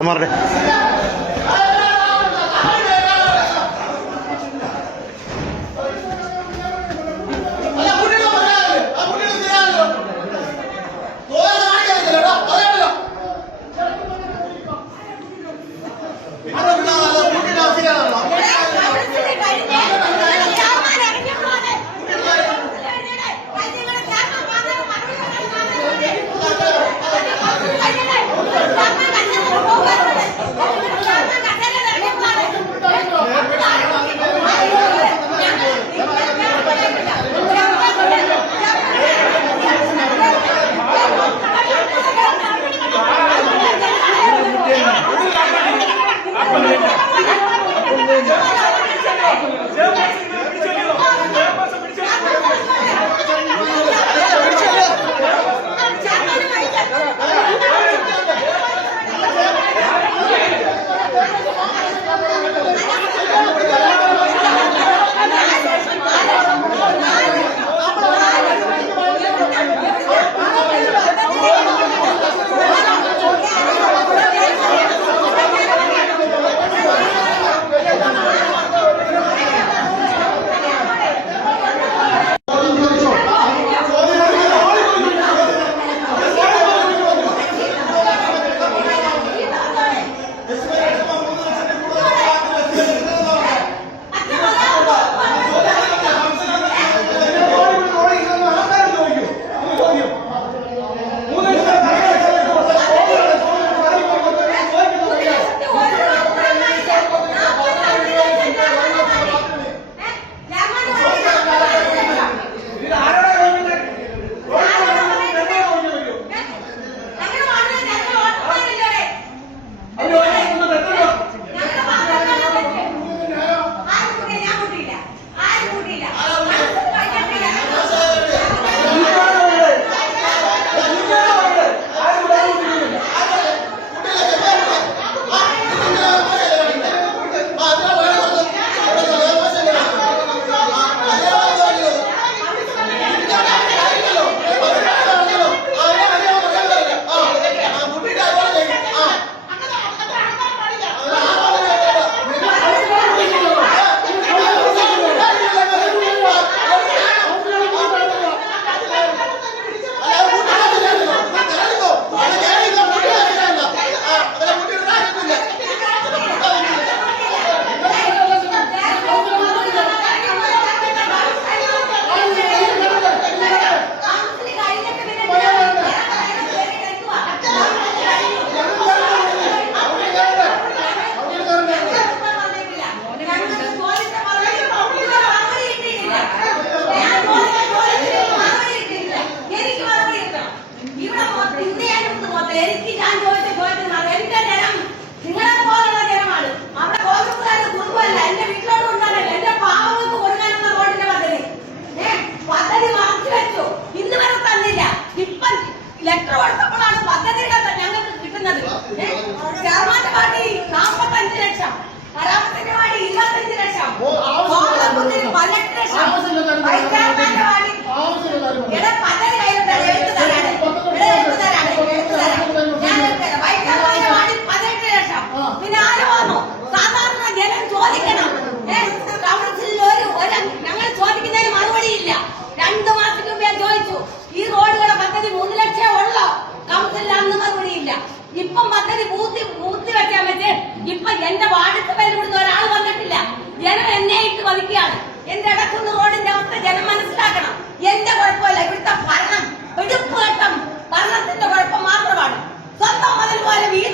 Amarre. Não, não. പറ്റില്ല ഇപ്പം പദ്ധതി പൂത്തി പൂത്തി വെക്കാൻ പറ്റേ ഇപ്പൊ എന്റെ വാർഡിൽ പേര് കൊടുത്ത ഒരാൾ വന്നിട്ടില്ല. ജനം എന്നെ ഇട്ട് വധിക്കുകയാണ് എന്റെ ഇടക്കുന്ന റോഡിന്റെ അവസ്ഥ ജനം മനസ്സിലാക്കണം. എന്റെ കുഴപ്പമില്ല ഇവിടുത്തെ ഭരണം വെടിപ്പ് ഘട്ടം ഭരണത്തിന്റെ കുഴപ്പം മാത്രമാണ്. സ്വന്തം മുതൽ പോലെ വീട്